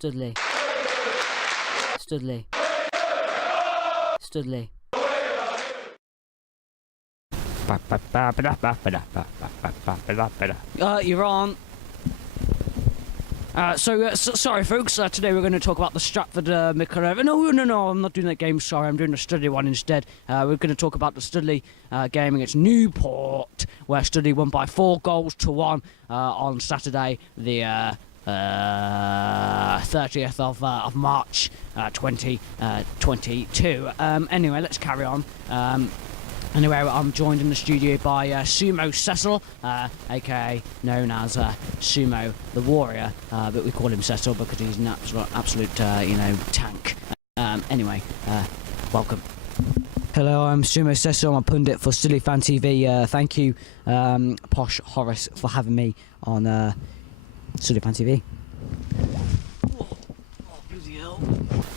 Studley. Studley. Studley. You're on. Sorry folks, today we're going to talk about the Stratford Middlesbrough. No, I'm not doing that game, sorry, I'm doing the Studley one instead. We're going to talk about the Studley game against Newport, where Studley won by 4-1 on Saturday, the 30th of March 2022. Anyway, let's carry on. Anyway, I'm joined in the studio by Sumo Sessle, aka known as Sumo the Warrior, but we call him Sessle because he's an absolute tank. Anyway, welcome. Hello, I'm Sumo Sessle. I'm a pundit for Studley Fan TV. Thank you, Posh, Horris, for having me on Studley Fan TV.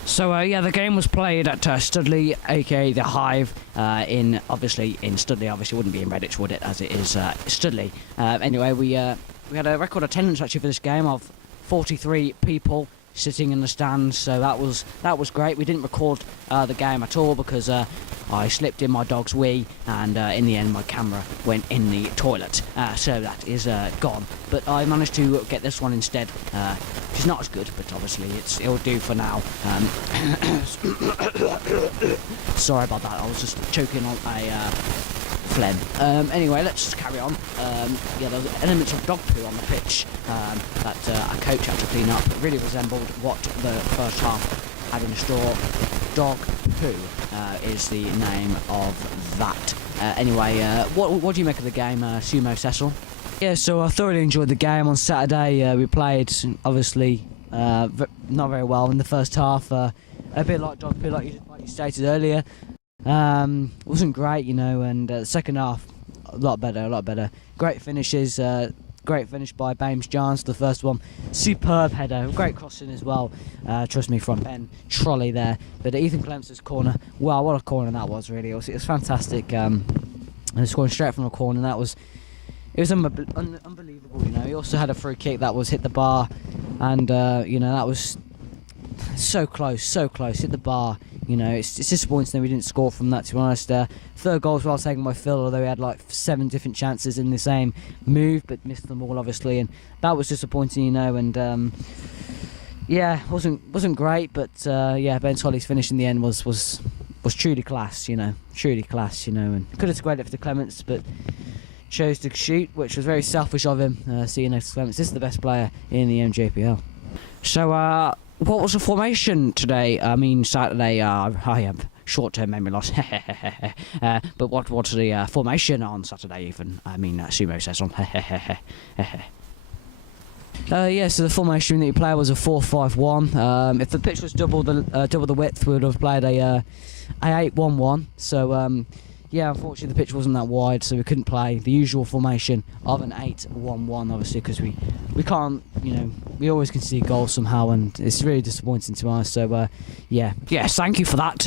So the game was played at Studley, aka the Hive, in Studley. Obviously, wouldn't be in Redditch, would it? As it is Studley. Anyway, we had a record attendance actually for this game of 43 people sitting in the stands. So that was great. We didn't record the game at all because I slipped in my dog's wee, and in the end my camera went in the toilet. So that is gone. But I managed to get this one instead. It's not as good, but obviously it'll do for now. Sorry about that. I was just choking on a phlegm. Anyway, let's just carry on. There's elements of dog poo on the pitch that our coach had to clean up. It really resembled what the first half had in store. Dog poo is the name of that. Anyway, what do you make of the game, Sumo Sessle? Yeah, so I thoroughly enjoyed the game on Saturday. We played, obviously, not very well in the first half. A bit like dog poo, like you stated earlier. Wasn't great, and the second half, a lot better. Great finishes, great finish by Bames Johns, the first one. Superb header, great crossing as well, trust me, from Ben Trolley there. But Ethan Clemson's corner, wow, what a corner that was, really. It was fantastic, and scoring straight from a corner, it was unbelievable, He also had a free kick that was hit the bar, and, that was so close, hit the bar. It's disappointing that we didn't score from that, to be honest. Third goal was well taken by Phil, although he had like 7 different chances in the same move, but missed them all, obviously, and that was disappointing, and wasn't great, but Ben Tolley's finish in the end was truly class, and could have squared it for the Clements, but chose to shoot, which was very selfish of him. Seeing next to Clements, this is the best player in the MJPL. So, what was the formation today? Saturday. I have short-term memory loss. But what was the formation on Saturday? Even Sumo Sessle. So the formation that you played was a 4-5-1. If the pitch was double the width, we would have played a 8-1-1. So unfortunately the pitch wasn't that wide, so we couldn't play the usual formation of an 8-1-1, obviously, because we can't, we always concede goals somehow, and it's really disappointing to us. So yes, thank you for that,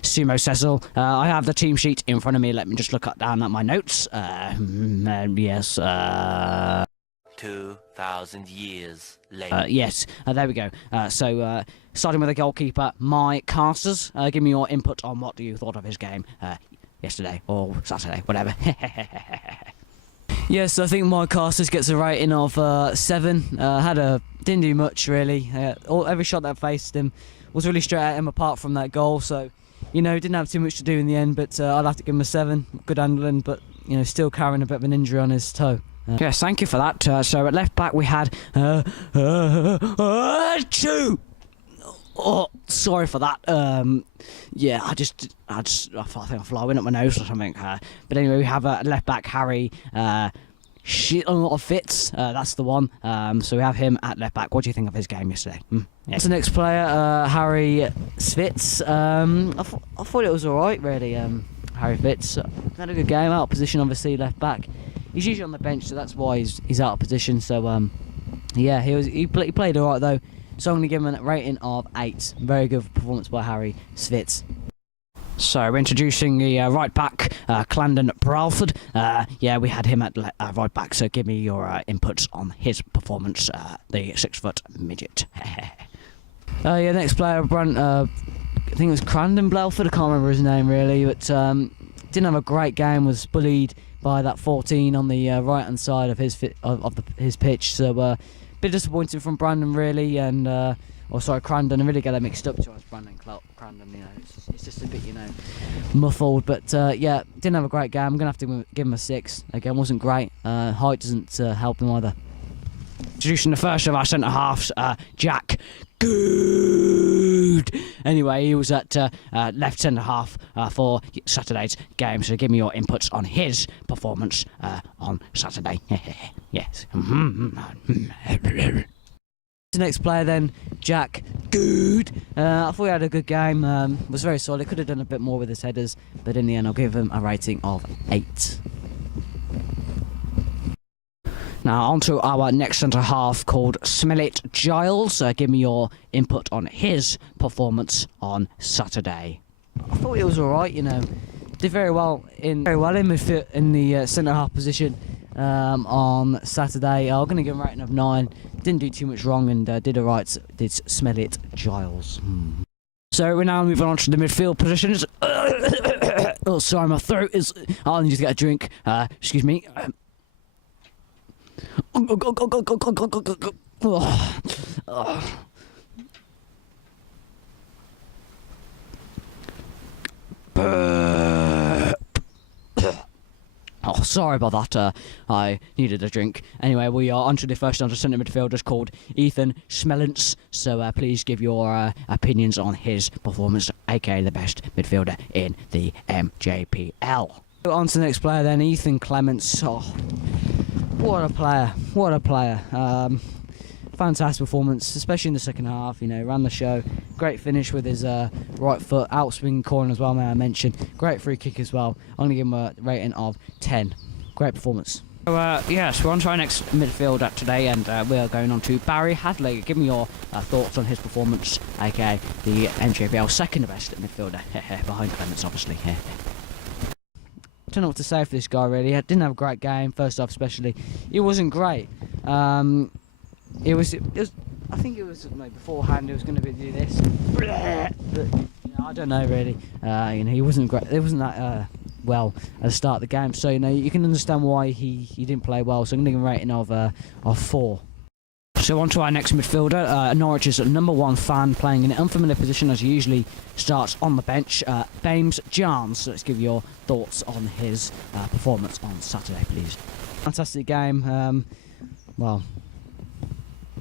Sumo Sessle. I have the team sheet in front of me. Let me just look down at my notes. Yes. 2,000 years later. Yes, there we go. So starting with the goalkeeper, my casters. Give me your input on what you thought of his game yesterday or Saturday, whatever. Yes, I think my casters gets a rating of 7. Didn't do much really. Every shot that faced him was really straight at him, apart from that goal. So, didn't have too much to do in the end. But I'd have to give him a 7. Good handling, but still carrying a bit of an injury on his toe. Yes, thank you for that. So at left back we had 2. Oh, sorry for that. I think I'm flowing up my nose or something. But anyway, we have left back Harry. Shit, a lot of fits. That's the one. So we have him at left back. What do you think of his game yesterday? Yes. The next player, Harry Svitz. I thought it was all right, really. Harry Fitz had a good game. Out of position, obviously, left back. He's usually on the bench, so that's why he's out of position. So he played all right though. So I'm going to give him a rating of 8. Very good performance by Harry Svitz. So introducing the right back, Clandon Bralford. We had him at right back. So give me your inputs on his performance, the 6-foot midget. Yeah, next player, I think it was Crandon Blelford, I can't remember his name really, but didn't have a great game, was bullied by that 14 on the right hand side of his his pitch, so a bit disappointing from Brandon really, and Crandon, I really get that mixed up to us, Crandon, you know, it's just a bit, you know, muffled, but yeah, didn't have a great game. I'm gonna have to give him a 6. Again, wasn't great. Height doesn't help him either. Introducing the first of our centre halves, Jack Good. Anyway, he was at left centre half for Saturday's game, so give me your inputs on his performance on Saturday. Yes. The next player then, Jack Good. I thought he had a good game, was very solid, could have done a bit more with his headers, but in the end I'll give him a rating of 8. Now on to our next centre half called Smell It Giles. Give me your input on his performance on Saturday. I thought it was alright, you know, did very well in midfield in the centre half position on Saturday. I'm going to give him a rating of 9. Didn't do too much wrong and did alright. Did Smell It Giles. So we're now moving on to the midfield positions. Oh, sorry, my throat is. I need to get a drink. Excuse me. Oh, sorry about that. I needed a drink. Anyway, we are onto the first centre midfielder called Ethan Smellance. So please give your opinions on his performance, aka the best midfielder in the MJPL. On to the next player then, Ethan Clements. Oh, what a player! What a player! Fantastic performance, especially in the second half. You know, ran the show. Great finish with his right foot, outswing corner as well. May I mention? Great free kick as well. I'm gonna give him a rating of 10. Great performance. So yes, we're on to our next midfielder today, and we are going on to Barry Hadley. Give me your thoughts on his performance, aka the MJPL second best midfielder, behind Clements, obviously. Don't know what to say for this guy really. Didn't have a great game, first half especially. It wasn't great. It was. I think it was like beforehand. It was going to do this, but you know, I don't know really. You know, he wasn't great. It wasn't that well at the start of the game. So you know, you can understand why he didn't play well. So I'm going to give him a rating of 4. So on to our next midfielder, Norwich's #1 fan, playing in an unfamiliar position as he usually starts on the bench, Bames Jarns. So let's give your thoughts on his performance on Saturday, please. Fantastic game. Well,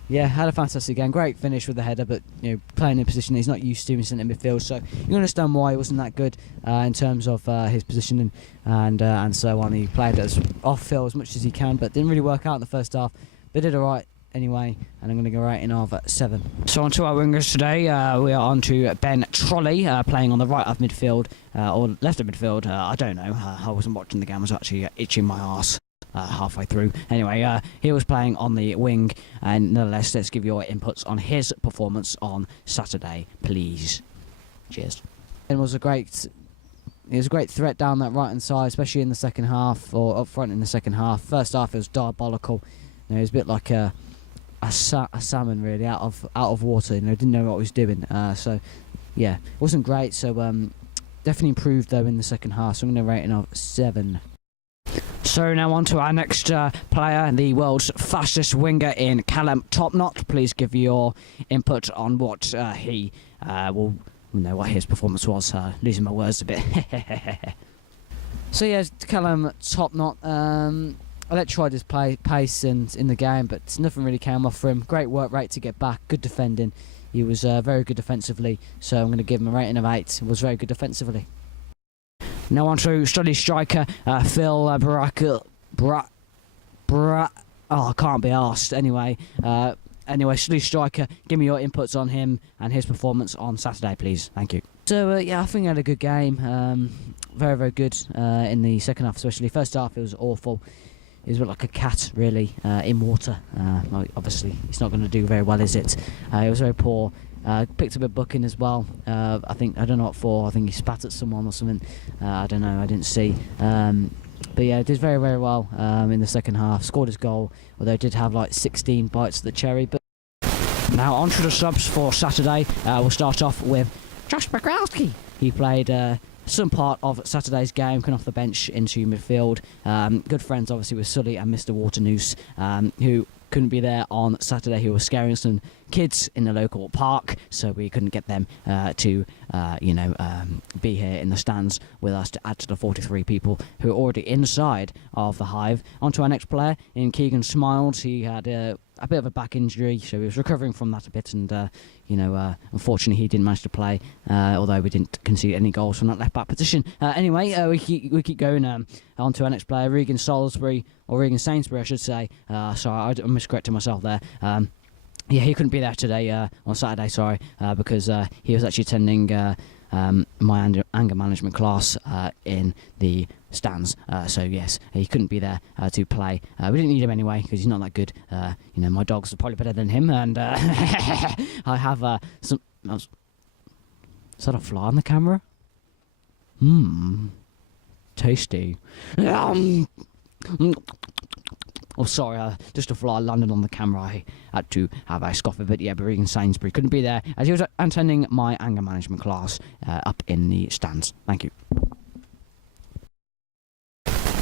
yeah, had a fantastic game. Great finish with the header, but you know, playing in a position he's not used to in centre midfield. So you understand why he wasn't that good in terms of his positioning and so on. He played as off field as much as he can, but didn't really work out in the first half. But did alright anyway, and I'm going to go rating of 7. So on to our wingers today. We are on to Ben Trolley, playing on the right of midfield, or left of midfield. I don't know. I wasn't watching the game. I was actually itching my arse halfway through. Anyway, he was playing on the wing, and nonetheless, let's give your inputs on his performance on Saturday, please. Cheers. It was a great threat down that right hand side, especially in the second half, or up front in the second half. First half it was diabolical. You know, it was a bit like a salmon really out of water. You know, didn't know what he was doing. So yeah, it wasn't great. So definitely improved though in the second half. So I'm going to rate it of 7. So now on to our next player, the world's fastest winger in Callum Topknot. Please give your input on what he will, you know, what his performance was. Losing my words a bit. So yeah, Callum Topknot. I tried his pace and in the game, but nothing really came off for him. Great work rate to get back, good defending. He was very good defensively, so I'm going to give him a rating of 8. He was very good defensively. Now on to study striker Phil oh, I can't be asked. Anyway, study striker, give me your inputs on him and his performance on Saturday, please. Thank you. So yeah, I think he had a good game. Very, very good in the second half, especially. First half, it was awful. He was a bit like a cat, really, in water. Obviously, it's not going to do very well, is it? It was very poor. Picked up a booking as well. I don't know what for. I think he spat at someone or something. I don't know. I didn't see. But yeah, did very, very well in the second half. Scored his goal, although he did have like 16 bites of the cherry. But Now on to the subs for Saturday. We'll start off with Josh Bukowski. He played some part of Saturday's game, coming off the bench into midfield. Good friends, obviously, with Sully and Mr. Waternoose, who couldn't be there on Saturday, who was scaring some kids in the local park, so we couldn't get them to be here in the stands with us to add to the 43 people who are already inside of the Hive. On to our next player in Keegan Smiles. He had a bit of a back injury, so he was recovering from that a bit, and unfortunately he didn't manage to play, although we didn't concede any goals from that left back position. Anyway, we keep going on to our next player, Regan Salisbury, or Regan Sainsbury I should say. Sorry, I miscorrected myself there. Yeah, he couldn't be there today, on Saturday, sorry, because he was actually attending my anger management class in the stands. So yes, he couldn't be there to play. We didn't need him anyway because he's not that good. My dogs are probably better than him, and I have some. Is that a fly on the camera? Tasty. Oh, sorry, just a fly landed on the camera. I had to have a scoff of it. Yeah, but Regan Sainsbury couldn't be there as he was attending my anger management class up in the stands. Thank you.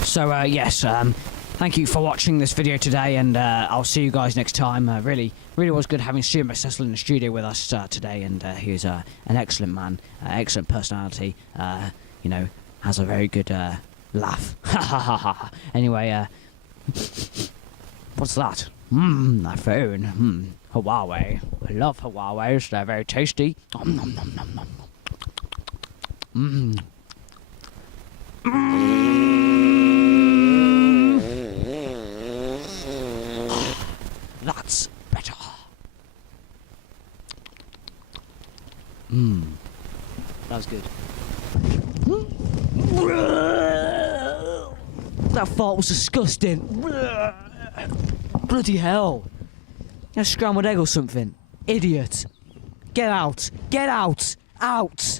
So, yes, thank you for watching this video today, and I'll see you guys next time. Really was good having Sumo Sessle in the studio with us today, and he's an excellent man, excellent personality, has a very good laugh. Anyway, what's that? A phone. Huawei. I love Huawei's. They're very tasty. That's better. That was good. That fart was disgusting. Bloody hell. A scrambled egg or something. Idiot. Get out. Get out. Out.